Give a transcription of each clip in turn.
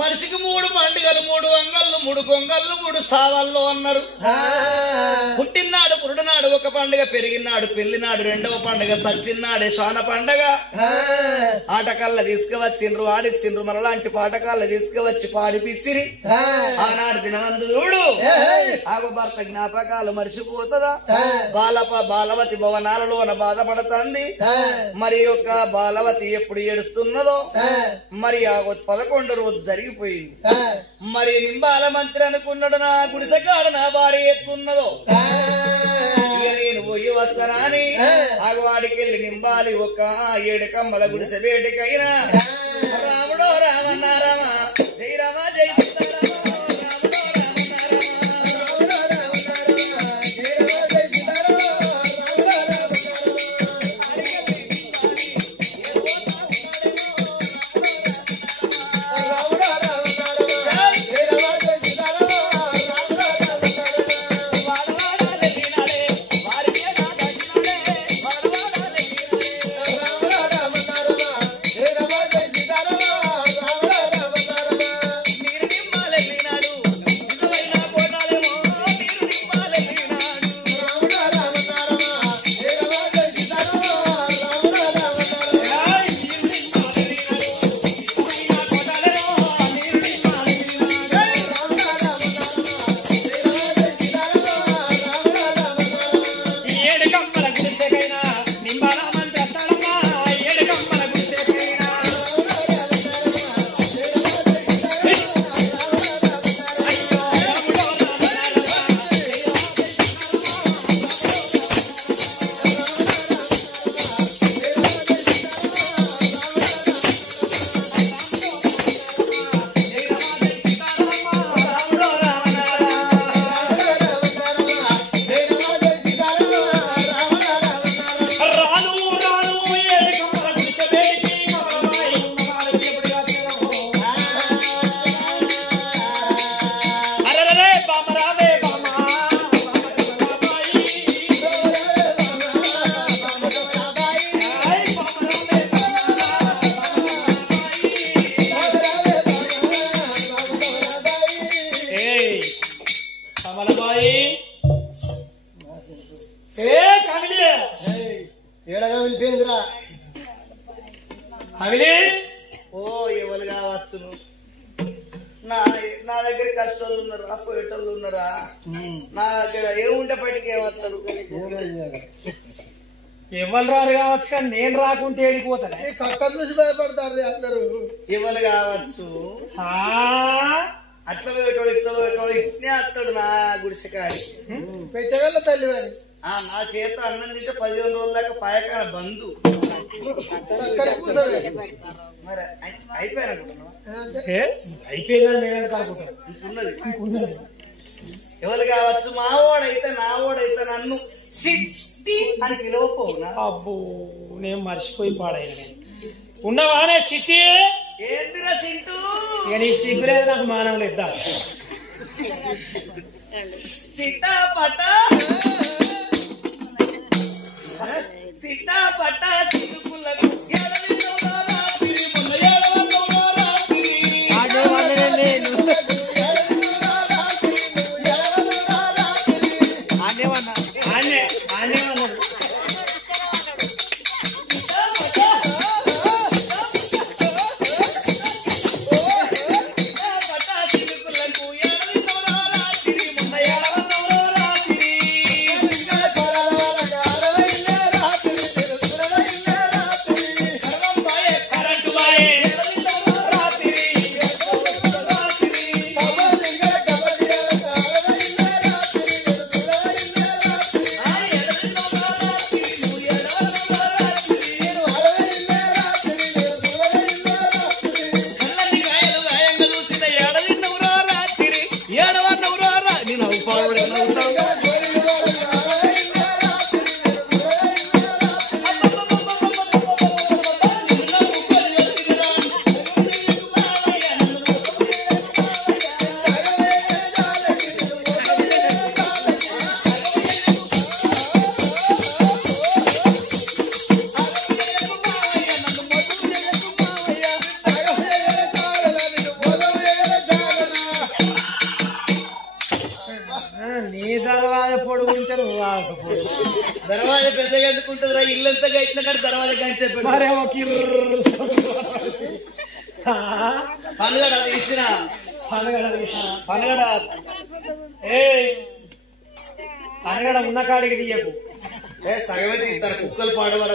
మనిషికి 3 పండుగలు 3 అంగళ్ళు 3 కొంగళ్ళు 3 స్థావాల్లో అన్నారు. పుట్టినాడు పురుడునాడు ఒక పండుగ, పెరిగినాడు పెళ్లినాడు రెండవ పండుగ, సచ్చిన్నాడే శాన పండుగ. ఆటకల్ల తీసుకువచ్చిండ్రు ఆడిచ్చిండ్రు, మనలాంటి పాటకాళ్ళ తీసుకువచ్చి పాడిపిచ్చిరి. ఆనాడు దినవందు చూడు ఆగో భర్త జ్ఞాపకాలు మరిచిపోతుందా? బాలవతి భవనాలలోన బాధపడుతుంది. మరి యొక్క బాలవతి ఎప్పుడు ఏడుస్తున్నదో మరి ఆ 11 రోజు జరిగిపోయింది. మరి నింబాల మంత్రి అనుకున్నాడు నా గుడిసెకాడు నా భార్య ఎట్లున్నదో నేను పోయి వస్తానని ఆగవాడికెళ్ళి నింబాలి ఒక 7 కమ్మల గుడిసె వేటికైనా రాముడో రామన్న రామ జై రామ జై సీతారామ. ఎవరు కావచ్చు నా దగ్గర కష్టాలు ఉన్నారా పోయేటోళ్ళు ఉన్నారా? నా దగ్గర ఏముండేపటికి ఏమవుతారు? ఎవరు రారు కావచ్చు కానీ నేను రాకుంటే ఏడిపోతాను. కట్టం చూసి భయపడతారు అందరూ. ఎవరు కావచ్చు అట్లా పోయేటోడు ఇట్లా పోయేటోడు ఇట్నే వస్తాడు నా గుడిసెకాడి పెట్టగల తల్లి వారి నా చేత అన్నం తింటే 15 రోజుల దాకా పాయకాడ బంధు. మరి అయిపోయిందని ఎవరు కావచ్చు? మా ఓడైతే నా ఓడైతే నన్ను సిట్టి అని పిలవపోవునా? అబ్బో నేను మర్చిపోయి పాడైన ఉన్నవానే సిట్టి ఏందిరా సింటూ ఇక నీ సిగ్గులేదు నాకు మానవులు ఇద్దా సిట్టా పట సిట్టా పట సిగ్గులకు దర్వాజ పెద్దగా ఎందుకుంటుందిరా ఇల్లంతా గట్టిన కాడ దర్వాజ గంటే మరేమో పనుగడ తీసిన పనుగడ పనగడ ఉన్న కాడికి తీయకు సగమే తీస్తారు కుక్కలు పాడబడ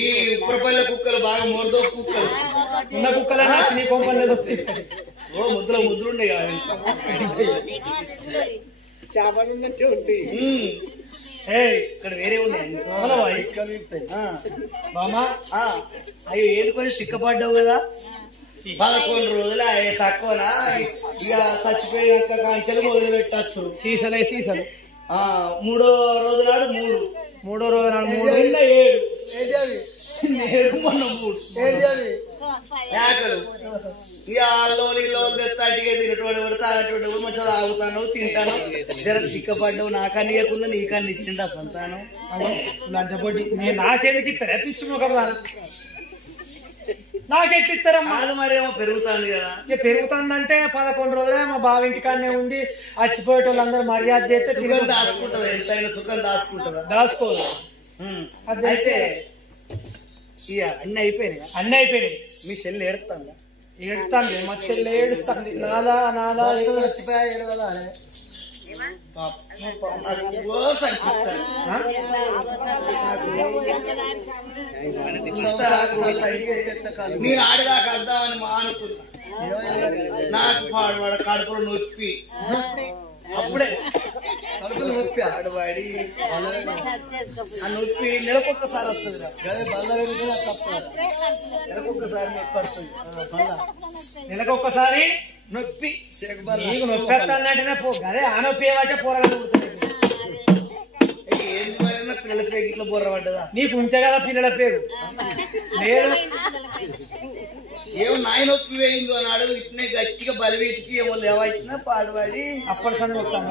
ఈ ఉప్పరపల్లి కుక్కలు బాగా మోరదో కుక్కలు ఉన్న కుక్కలైనా నీ కొంపలేదు ఓ ముద్దులుండే చేపలు ఉన్నట్టే ఉంటాయి. ఇక్కడ వేరే ఉన్నాయి బామా. అయ్యో ఏది కొంచెం సిక్కపడ్డావు కదా 11 రోజులు అయ్యే తక్కువనా ఇక చచ్చిపోయాక కాంచెలు మొదలు పెట్టచ్చు సీసలు 3వ రోజు నాడు 3 3వ రోజు నాడు 3 7 ఏంటి అవి? నేడు మొన్న 3 ఏంటి అవి? మేకలు ఇక లోని తెస్తాటిగా తినటువంటి పడితే తాగటువంటి మంచిగా తాగుతాను తింటాను జర సిక్కపడ్డావు నాకని ఇవ్వకుండా నీకన్నా ఇచ్చిండు ఆ సంతానం లంచబొడ్డి నేను నాకెందుకు ఇస్తారా పిచ్చి ముఖం నాకెట్లు ఇస్తారమ్మా? అది మరేమో పెరుగుతాంది కదా ఇక పెరుగుతుందంటే 11 రోజులే మా బావ ఇంటికాడనే ఉండి చచ్చిపోయే వాళ్ళందరూ మర్యాద చేస్తే సుఖం దాచుకుంటదా ఎంతైనా సుఖం దాచుకుంటుందా దాచుకోదు. అయితే ఇక అన్ని అయిపోయినాయి మీ చెల్లి ఏడుతాను ఏడుతాను మా చెల్లి ఏడుస్తుంది నాదా నాదా చచ్చిపోయా ఏడవదా అని. నేను ఆడదాకా వద్దామని మా అనుకున్నా నాకు పాడవాడ కడుపులో నొప్పి అప్పుడే కడుపులో నొప్పి ఆడవాడి ఆ నొప్పి నెలకొక్కసారి వస్తుంది నెలకొక్కసారి నొప్పి వస్తుంది నెలకొక్కసారి నొప్పి నీకు నొప్పి వస్తుందంటేనే అదే ఆ నొప్పి ఏమంటే పోరగా ఏంది మరి పిల్లల పేరు ఇట్లా బొర్ర పడ్డదా నీకు ఉంటే కదా పిల్లల పేరు లేదు ఏమో నాయ నొప్పి వేయిందో అని అడుగు ఇట్నే గట్టిగా బలివీటికి ఏమో లేవట్టినా పాడవాడి అప్పటి సన్ని వస్తాను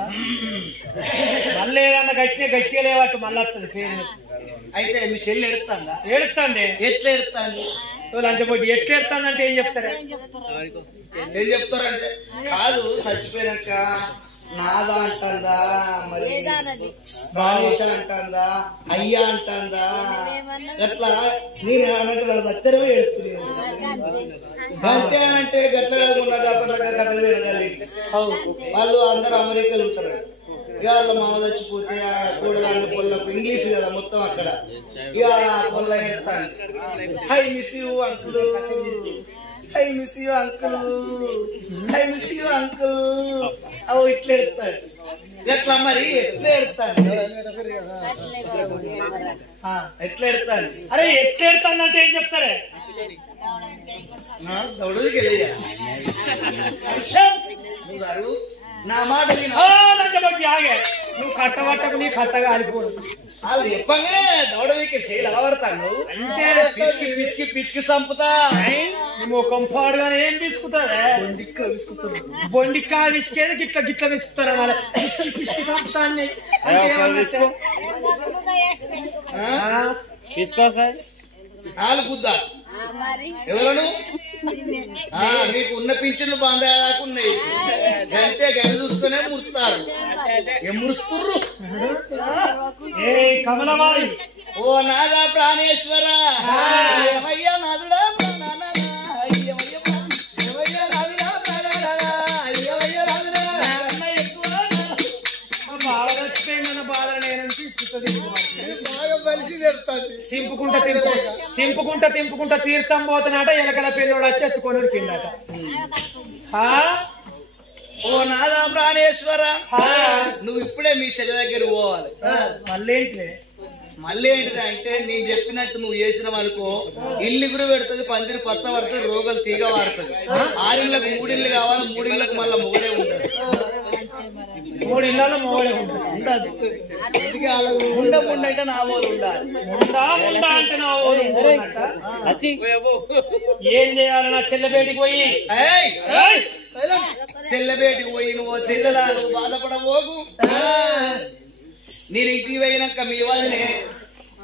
మళ్ళీ ఏదన్నా గట్టిగా లేవట్టు మళ్ళీ వస్తుంది పేరు. అయితే మీ చెల్లి ఎడుతుందా? ఏడుస్తుంది. ఎట్లా ఎడుతుంది? లంచబొడ్డి ఎట్లా ఎడుతుందంటే ఏం చెప్తారా? ఏం చెప్తారంటే కాదు చచ్చిపోయినాక నాదా అంటుందా మరి బాలేష అంటుందా అయ్యా అంటుందా గట్లా నేను అన్నట్టు నాకు దగ్గరమే ఎడుతున్నాను అంతే అనంటే గట్ల కాకుండా కాకుండా కథలు వినగాలి వాళ్ళు అందరూ అమెరికాలో ఉంటారు ఇక వాళ్ళ మామ చచ్చిపోతే ఆ కూడలాంటి పొల్లకు ఇంగ్లీష్ కదా మొత్తం అక్కడ ఇక పొల్ల ఎడతాను hi miss you uncle I miss you uncle I miss you uncle అవు ఇట్లా ఎడతాడు ఎట్లా మరి ఎట్లా ఎడతాను ఎట్లా ఎడతాను అరే ఎట్లా ఎడతానంటే ఏం చెప్తారే? దౌడుకి వెళ్ళయ్యా నా మాట లంచబొడ్డి ఆగే నువ్వు కట్టబట్టకు నీ కట్టగా ఆడిపోడు వాళ్ళు చెప్పగానే దౌడవికి చేయలు అలవడతాను అంటే పిసికి పిసికి చంపుతా ముఖం పాడుగానే ఏం తీసుకుంటారా? బొండిక్కా విసికేది గిట్ల విసుకుతారా? పిసికి చంపుతా తీసుకో సార్ నాలుగు గుద్దా ఎవరు మీకు ఉన్న పింఛన్లు బాంధాకున్నాయి అంతే గది చూసుకునే మురుతారు మురుస్తుర్రు. కమలమాయి ఓ నాదా ప్రాణేశ్వర అయ్యా నాదుడా బాగా వచ్చిపోయిందన్న బాధ నేనంటే తింపుకుంటా తీర్థం పోతున్నట వెనకల పిల్లడు వచ్చి ఎత్తుకొని కిందట. ఓ నాదా ప్రాణేశ్వర నువ్వు ఇప్పుడే మీ చెల్లి దగ్గర పోవాలి. మళ్ళీ ఏంటిది అంటే నేను చెప్పినట్టు నువ్వు చేసినావు అనుకో ఇల్లు గురి పెడుతుంది పందిరి పచ్చ పడుతుంది రోగాలు తీగ వాడుతుంది. 6 ఇళ్ళకు 3 ఇళ్ళు కావాలి 3 ఇళ్ళకు మళ్ళీ మొగడే ఉంటది 3 ఇళ్ళలో మొగడే ఉండదు అంటే నా వాళ్ళు ఉండాలి అంటే నా వాళ్ళు ఏం చేయాలి? నా చెల్లెబేటికి పోయి చెల్లెబేటికి పోయి నువ్వు చెల్లెలా బాధపడబోకు. నేను ఇంటికి పోయినాక మీ వాళ్ళనే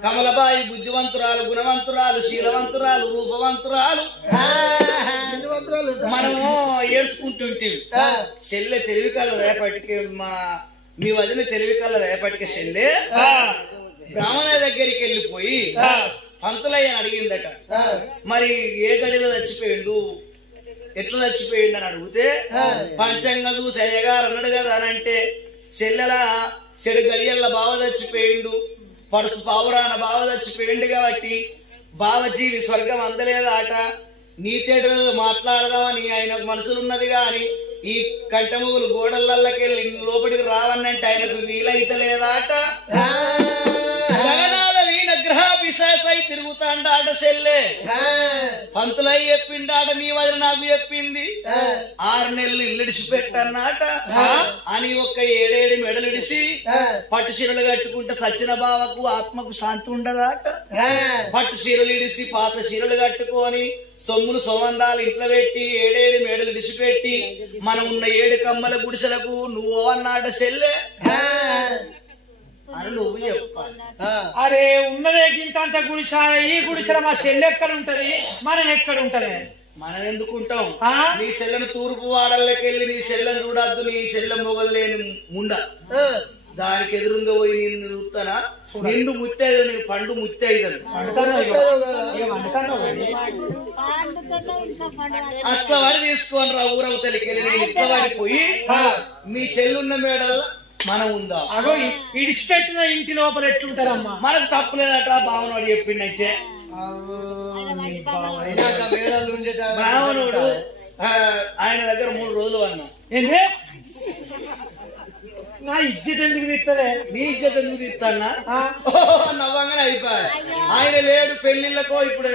కమలబాయి బుద్ధివంతురాలు గుణవంతురాలు శీలవంతురాలు రూపవంతురాలు మనము ఏడ్చుకుంటుంటే చెల్లె తెలివి కలదా పట్టుకే మా మీ వదిన తెలివి కల్ల రేపటికి చెల్లె బ్రాహ్మణ దగ్గరికి వెళ్ళిపోయి పంతులయ్య అడిగిందట, మరి ఏ గడిలో చచ్చిపోయిండు, ఎట్లా చచ్చిపోయిండు అని అడిగితే పంచంగా చూసి అయ్యగారు అన్నాడు కదా అని అంటే, చెల్లెల చెడు గడియల్ల బావ చచ్చిపోయిండు, పడుసు పావురాన బావ చచ్చిపోయిండు కాబట్టి బావజీవి స్వర్గం అందలేదాట, నీతేటో మాట్లాడదామని ఆయనకు మనసులున్నది గాని ఈ కంటముగులు గోడలకెళ్ళి లోపలికి రావన్నంటే ఆయనకు వీలైతలేదాట. జగనాల వీనగ్రహ పిశాచై తిరుగుతాండాట చెల్లె. పంతులై చెప్పిండాట, మీ వదిన నాకు చెప్పింది 6 నెలలు ఇల్లుడిసి పెట్టన్నాట అని. ఒక్క 7 మెడలిడిసి పట్టు చీరలు కట్టుకుంటే సచిన బావకు ఆత్మకు శాంతి ఉండదాట. పట్టు చీరలు ఇడిసి పాత చీరలు కట్టుకొని సొమ్ములు సోమందాలు ఇంట్లో పెట్టి 7 మేడలు ఇడిచిపెట్టి మనం ఉన్న 7 కమ్మల గుడిసెలకు నువ్వు అన్నాట చెల్లె అని నువ్వు చెప్పాలి. అరే ఉన్నదే ఇంత గుడిస, ఈ గుడిసెల మా చెల్లె ఎక్కడ ఉంటది, మనం ఎక్కడ ఉంటది? మనం ఎందుకుంటాం? నీ చెల్లెను తూర్పు వాడల్లోకెళ్ళి నీ చెల్లెను చూడద్దు, నీ చెల్లె మొగలు లేని ముండ దానికి ఎదురుగా పోయి నిన్ను చూస్తానా? నిండు ముత్తైదు, నేను పండు ముత్తైదను అట్లా వాడి తీసుకొని రా ఊరవతలికి వెళ్ళి. నేను ఇట్లా వాడిపోయి మీ చెల్లున్న మేడల్లో మనం ఉందా? అగో ఇడిచిపెట్టిన ఇంటి లోపల ఎట్లుంటారమ్మా? మనకు తప్పులేదట బావనోడు చెప్పిండంటే. బ్రాహ్మణుడు ఆయన దగ్గర 3 రోజులు అన్నా. ఏంటి నా ఇజ్జత్ ఎందుకు తీస్తారే? నీ ఇజ్జత్ ఎందుకు తీస్తానా? నవ్వంగానే అయిపోయి. ఆయన లేడు పెళ్లిళ్ళకో ఇప్పుడు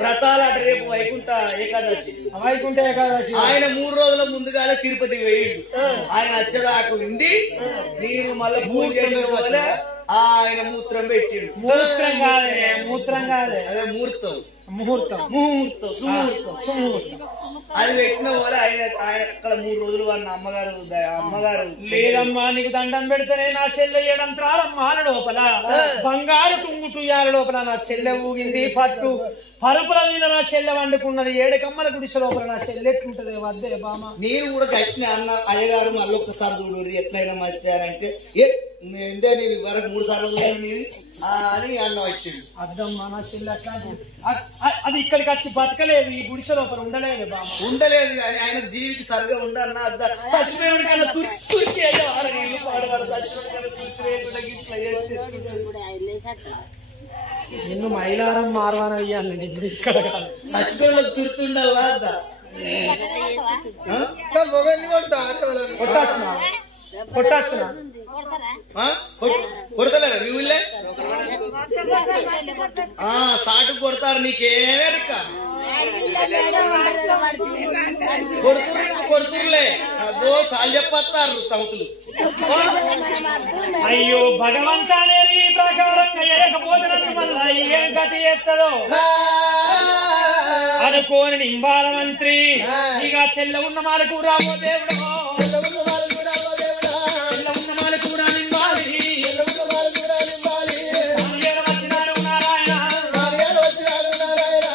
వ్రతాలట, రేపు వైకుంఠ ఏకాదశి. ఆయన 3 రోజుల ముందుగానే తిరుపతి వేయండు. ఆయన వచ్చేదాకా ఉండి నేను మళ్ళీ పూజ చేసిన వల్ల ఆయన మూత్రం పెట్టిండు. మూత్రం కాదే అదే ముహూర్తం సుముహూర్తం అది పెట్టిన వల్ల ఆయన అక్కడ 3 రోజులు అన్న అమ్మగారు లేదమ్మా, నీకు దండం పెడితేనే నా చెల్లె ఏడంత్రాలమ్మా లోపల బంగారు టుంగుటుయాల లోపల నా చెల్లె ఊగింది. పరుపుల మీద నా చెల్లె వండుకున్నది. 7 కమ్మల గుడిసె లోపల నా చెల్లె ఎట్లుంటది? వద్దే బామ. నేను కూడా గట్టిన అన్న అయ్యగారు మళ్ళీ ఒక్కసారి చూడు ఎట్లయినా మంచిదారంటే ఏంటే నేను వరకు 3 సార్లు చూడని అని అన్న వచ్చింది. అద్దమ్మా నా చెల్లె అట్లా అది ఇక్కడికి వచ్చి బతకలేదు, ఈ గుడిసె లోపల ఉండలేదు బామ. ఉండలేదు కానీ ఆయన జీవికి సరిగా ఉండన్న చచ్చిపోయాడు కన్నా తుర్చి నిన్ను మైలారం మార్వాన అయ్యాను. ఇక్కడ చచ్చిపోయిన తుర్తుండల్లా కొట్టాల్సిన కొడతలేరా మీ ఊళ్ళే? సాటు కొడతారు. నీకేమెరిక కొడుతుర్లే అదో సాలు చెప్పేస్తారు సౌతులు. అయ్యో భగవంతా ఈ ప్రకారంగా చేయకపోతే మళ్ళా ఏం గతి చేస్తుందో అనుకోని నింబాల మంత్రి. ఇక చెల్ల ఉన్న మాల కూడా దేవుడు, చెల్ల ఉన్న మాల కూడా నింబాలి. వచ్చినాడు నారాయణ, వచ్చినాడు నారాయణ.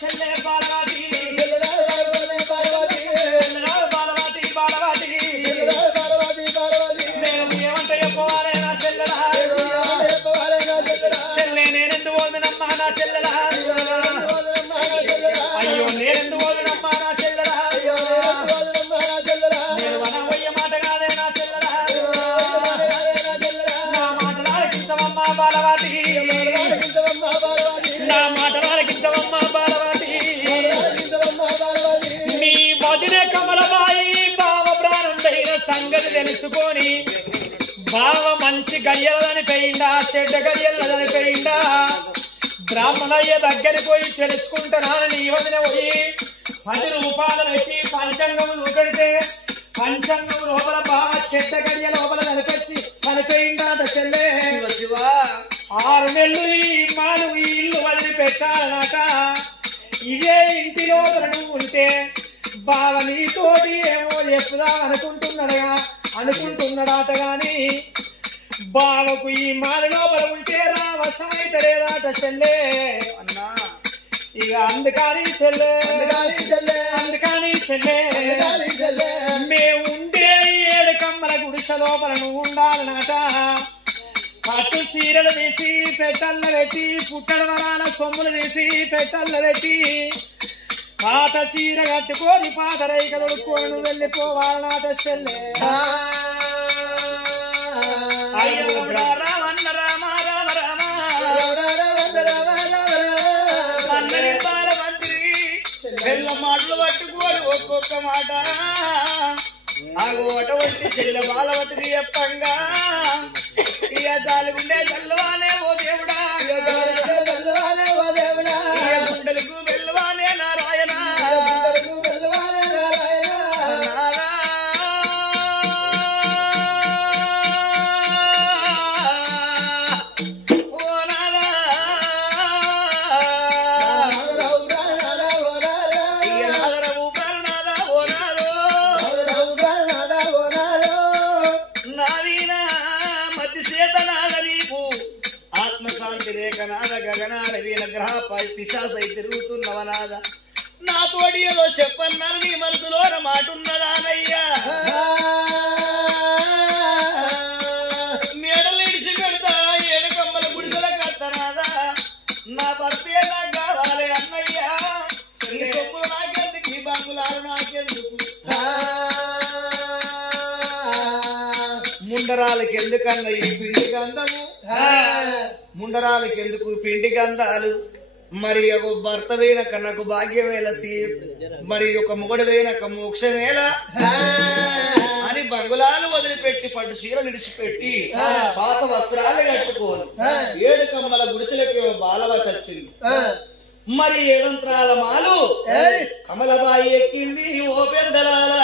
చెల్లె బాలవాతి, బాలవాతి మేము ఏమంటే చెప్పవాలే నా చెల్లెలా? చెల్లె నేనెందు పోదునమ్మా నా చెల్లెలా? అయ్యో నేనెందు పోదునమ్మా నా చెల్లెలా? నేను వనవయ్య మాట కాదే నా చెల్లెలా? నా మాటలాలకించవమ్మా బాలవాతి, నా మాటలాలకించవమ్మా బాలవాతి. నీ వదిన కమలబాయి బావ ప్రాణందైన సంగతి తెలుసుకొని బావ మంచి గయ్యలని పెయిండా, చెడ్డ గయ్యలని పెయిండా. బ్రాహ్మణయ్య దగ్గరికి పోయి తెలుసుకుంటున్నాను. నీ వదిన పోయి 10 రూపాయలు పెట్టి పంచాంగం చూపెడితే పంచాంగం లోపల బావ చెడ్డ గడియ లోపల కనిపెట్టి కనిపోయిందాట చెల్లె. 6 నెలలు ఈ మాలు ఈ ఇల్లు వదిలిపెట్టాలన్నట. ఇదే ఇంటి లోపల నువ్వు ఉంటే బావ నీతోటి ఏమో చెప్పుదాం అనుకుంటున్నాడాట గాని బావకు ఈ మాల లోపల ఉంటే రా వశమైతే లేదాట చెల్లె. అన్నా ఇక అందుకని చెల్లే మేము ఉండే 7 కమ్మల గుడిసె లోపల నువ్వు ఉండాలన్నట పట్టు చీరలు తీసి పెట్టల్ల పెట్టి పుట్టల వరాల సొమ్ములు తీసి పెట్టల్ల పెట్టి పాత చీర కట్టుకొని పాత రైక దొడుక్కొని నువ్వు వెళ్ళిపోవాలన్నట చెల్లె అయ్యో రామన్న రామ రామ రామ అన్నని బాల మంత్రి వెళ్ళ మాటలు పట్టుకోని ఒక్కొక్క మాట అటువంటి చెల్లె బాలవతిని చెప్పంగా ఇక జాలిగుండే చల్లవానే ఓ దేవుడా గుండెలకు వెళ్ళవానే నారాయణ గగనాల వీల గ్రహపై పిశాసై తిరుగుతున్నవనాద నా తోడి ఏదో చెప్పన్నారు నీ మనసులో మాట ఉన్నదానయ్యా మేడలు ఇడిచి పెడతా 7 కమ్మల గుడిసెల కత్తనాదా నా భర్తే నాకు కావాలి అన్నయ్యా ఈ సొమ్ములు నాకెందుకు ఈ బంగులాలు నాకెందుకు ముండరాలకి ఎందుకన్నా ఈ పిండి గంధము ముండరాలకి ఎందుకు పిండి గంధాలు మరి ఒక భర్త వేనక నాకు భాగ్యం వేల మరి ఒక మొగడు వేనక మోక్షం వేల అని బంగులాలు వదిలిపెట్టి పట్టు చీరలు విడిచిపెట్టి పాత వస్త్రాలు కట్టుకోను 7 కమ్మల గుడిసెలకి బాలవతి వచ్చింది మరి 7 మాలు కమలబాయి ఎక్కింది ఓ పెద్దలాల